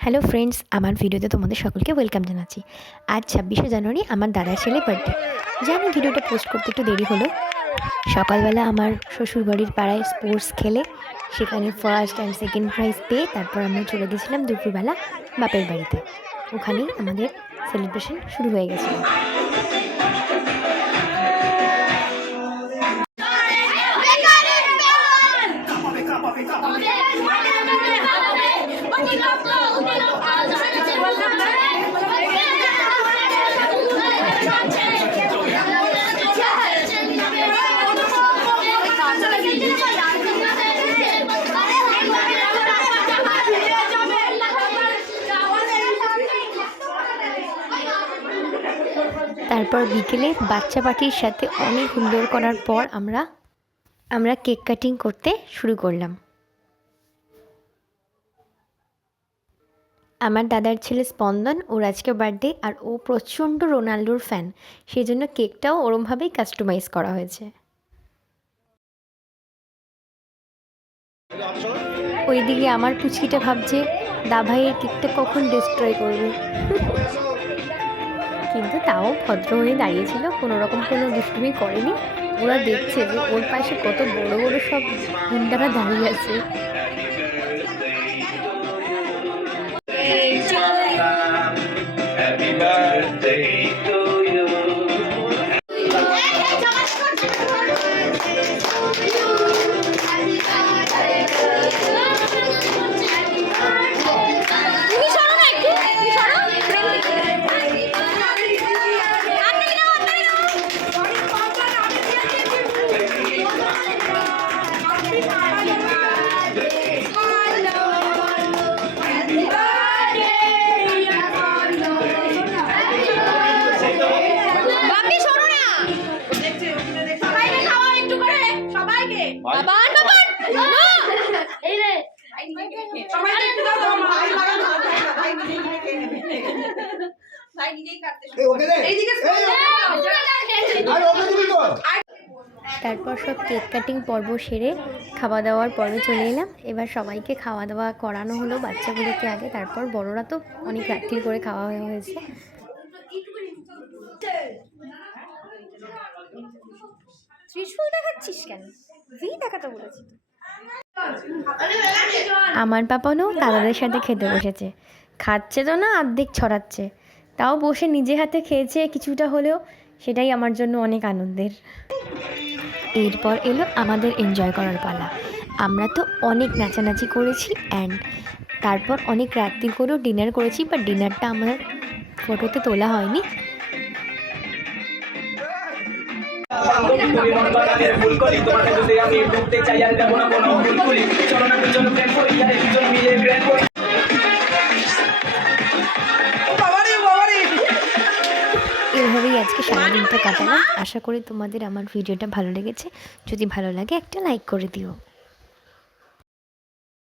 Hello friends, আমার ভিডিওতে তোমাদের সকলকে ওয়েলকাম জানাচ্ছি। আজ 26শে জানুয়ারি আমার দাদার ছেলে বার্থডে। জানি ভিডিওটা পোস্ট করতে একটু দেরি হলো। সকালবেলা আমার শ্বশুরবাড়ির পাড়ায় স্পোর্টস খেলে সেখানে ফার্স্ট অ্যান্ড সেকেন্ড প্রাইজ পেয়ে তারপর আমরা চলে গেছিলাম দুপুরবেলা বাপের বাড়িতে। ওখানেই আমাদের সেলিব্রেশন শুরু হয়ে গেছিলো। তারপর বিকেলে বাচ্চা পার্টির সাথে অনেক হুল্লোড় করার পর আমরা কেক কাটিং করতে শুরু করলাম। আমার দাদার ছেলে স্পন্দন, ওর আজকে বার্থডে, আর ও প্রচণ্ড রোনাল্ডোর ফ্যান, সেই জন্য কেকটাও ওরমভাবেই কাস্টমাইজ করা হয়েছে। ওইদিকে আমার পুচকিটা ভাবছে দাভাইয়ের কেকটা কখন ডিস্ট্রয় করবে, কিন্তু তাও ভদ্র হয়ে দাঁড়িয়েছিল, কোনো রকম কোনো দুষ্টুমি করেনি। ওরা দেখছে যে ওর পাশে কত বড় বড় সব গুন্ডারা দাঁড়িয়ে আছে। তারপর সব কেক কাটিং পর্ব সেরে খাওয়া দাওয়ার পর্বে চলে এলাম। এবার সবাইকে খাওয়া দাওয়া করানো হলো, বাচ্চাগুলোকে আগে, তারপর বড়রা তো অনেক রাত্রি করে খাওয়া হয়েছে। ত্রিশূল দেখাচ্ছিস কেন? দেখাতে বলেছি। আমার পাপানও দাদাদের সাথে খেতে বসেছে, খাচ্ছে তো না, অর্ধেক ছড়াচ্ছে, তাও বসে নিজে হাতে খেয়েছে কিছুটা হলেও, সেটাই আমার জন্য অনেক আনন্দের। এরপর এলো আমাদের এনজয় করার পালা। আমরা তো অনেক নাচানাচি করেছি অ্যান্ড তারপর অনেক রাত্রি করেও ডিনার করেছি, বাট ডিনারটা আমার ফটোতে তোলা হয়নি। এভাবেই আজকে সারাদিনটা কাটালাম। আশা করি তোমাদের আমার ভিডিওটা ভালো লেগেছে। যদি ভালো লাগে একটা লাইক করে দিও।